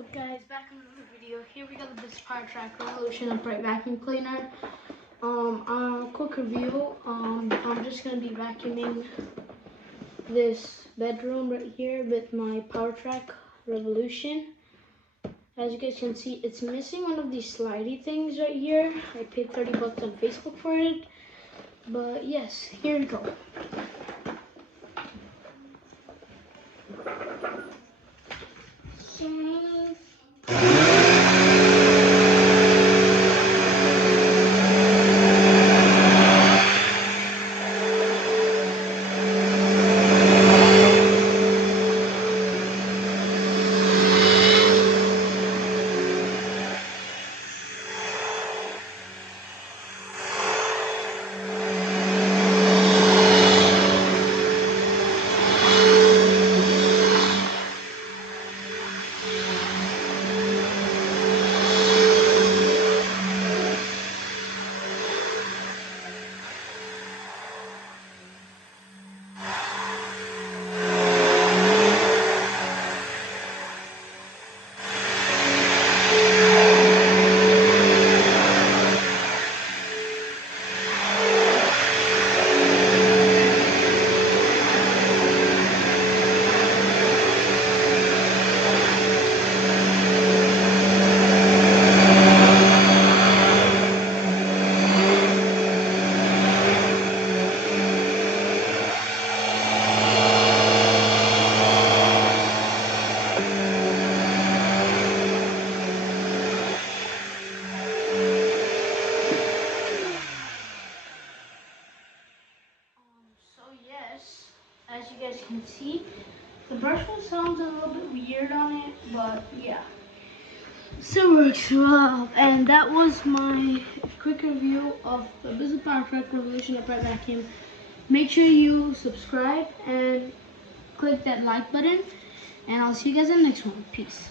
What's up guys, back in another video. Here we got the Bissell powertrack Revolution upright vacuum cleaner. Quick review. I'm just gonna be vacuuming this bedroom right here with my powertrack Revolution. As you guys can see, it's missing one of these slidey things right here. I paid 30 bucks on Facebook for it. But yes, here we go. As you guys can see, the brush sounds a little bit weird on it, but yeah, still works well. And that was my quick review of the Bissell powertrack Revolution upright vacuum. Make sure you subscribe and click that like button, and I'll see you guys in the next one. Peace.